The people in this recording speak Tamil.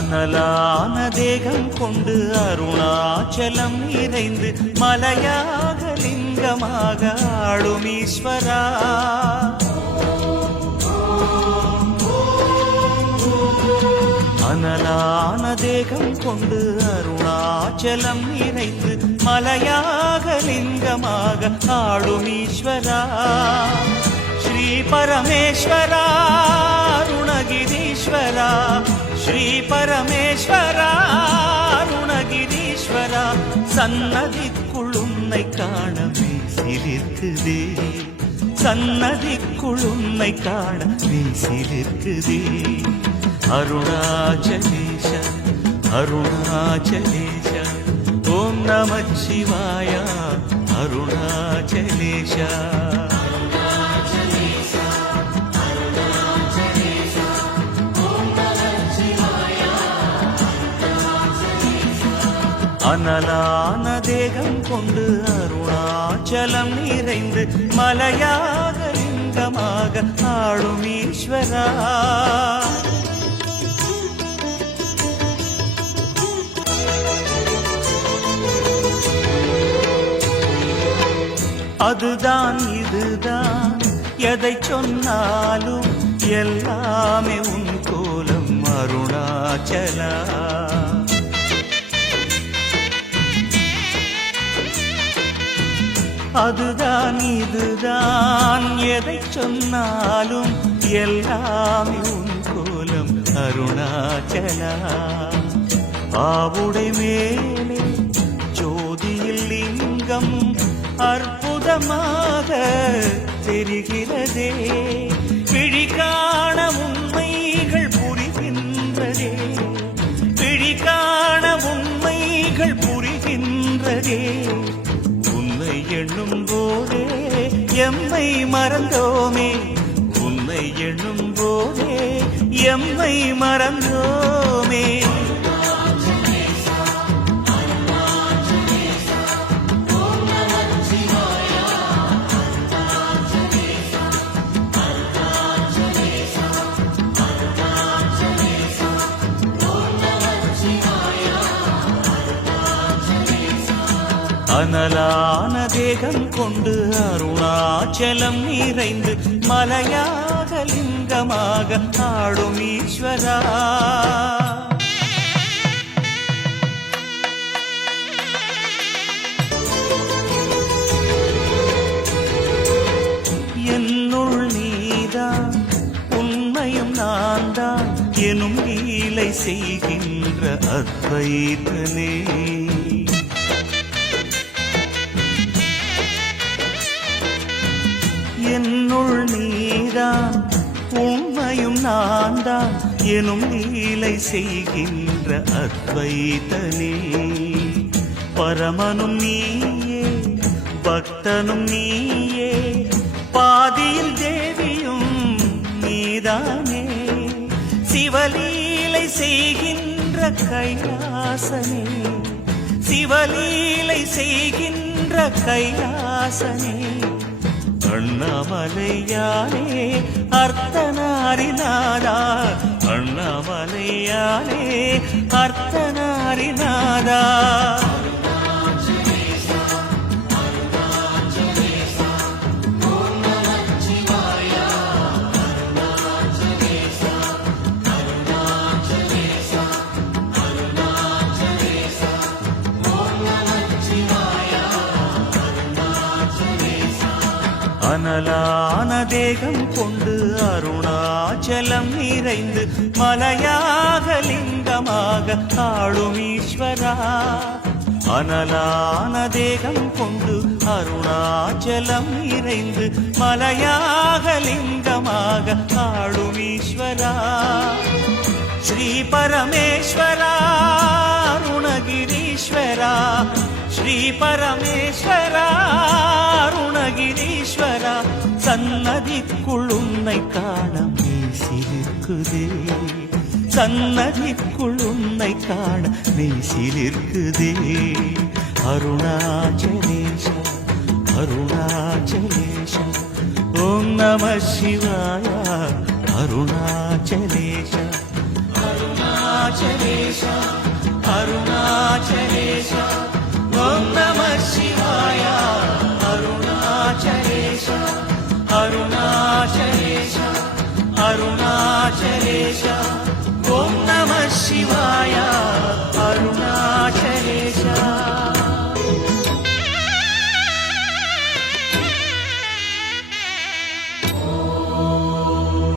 அனலான தேகம் கொண்டு அருணாச்சலம் நிறைந்து மலையாக லிங்கமாக ஆளும் ஈஸ்வரா. அனலான தேகம் கொண்டு அருணாச்சலம் நிறைந்து மலையாக லிங்கமாக ஆளும் ஈஸ்வரா. ஸ்ரீ பரமேஸ்வரா அருணகிரீஸ்வரா, ஸ்ரீ பரமேஸ்வரா அருணகிரீஸ்வரா, சன்னதிக்குள் உன்னை காண வீசிலிருக்குதே, சன்னதிக்குள் உன்னை காண வீசிலிருக்குதே. அருணாச்சலேஷ அருணாச்சலேஷ, ஓம் நமः சிவாய அருணாச்சலேஷ. அனலான தேகம் கொண்டு அருணாச்சலம் நிறைந்து மலையாக லிங்கமாக ஆளும் ஈஸ்வரா. அதுதான் இதுதான் எதை சொன்னாலும் எல்லாமே உன் கோலம் அருணாச்சலா. அதுதான் இதுதான் எதை சொன்னாலும் எல்லாமே உன் கோலம் அருணாச்சலா. ஆவுடை மேலே ஜோதியில் லிங்கம் அற்புதமாக தெரிகிறதே, விழிகாண உண்மைகள் புரிகின்றதே, விழிகாண உண்மைகள் புரிகின்றதே. உன்னை எண்ணும் போதே எம்மை மறந்தோமே, உன்னை எண்ணும் போதே எம்மை மறந்தோமே. அனலான தேகம் கொண்டு அருணாச்சலம் நிறைந்து மலையாக லிங்கமாக ஆளும் ஈஸ்வரா. என்னுள் நீதான் உண்மையும் நான் தான் எனும் லீலை செய்கின்ற அத்வைதனே. என்னுள் நீதான் உண்மையும் நான் தான் எனும் லீலை செய்கின்ற அத்வைதனே. பரமனும் நீயே பக்தனும் நீயே, பாதியில் தேவியும் நீதானே. சிவலீலை செய்கின்ற கைலாசனே, சிவலீலை செய்கின்ற கைலாசனே. அண்ணாமலையானே அர்த்தநாரிநாதா, அண்ணாமலையானே அர்த்தநாரிநாதா. அனலான தேகம் கொண்டு அருணாச்சலம் நிறைந்து மலையாக லிங்கமாக ஆளும் ஈஸ்வரா. அனலான தேகம் கொண்டு அருணாச்சலம் நிறைந்து மலையாக லிங்கமாக ஆளும் ஈஸ்வரா. ஸ்ரீ பரமேஸ்வரா அருணகிரீஸ்வரா, ஸ்ரீ பரமேஸ்வரா அருணகிரீஸ்வரா, சன்னதிக்குள் உன்னை காண வீசிலிருக்குதே, சன்னதிக்குள் உன்னை காண வீசிலிருக்குதே. அருணாச்சலேஷ அருணாச்சலேஷ, ஓம் நமः சிவாய அருணாச்சலேஷ அருணாச்சலேஷ. அருணாச்சலேஷ அருணாச்சலேஷ ஓம் நம சிவாய அருணாச்சலேஷ அருணாச்சலேஷ அருணாச்சலேஷ ஓம் நம சிவாய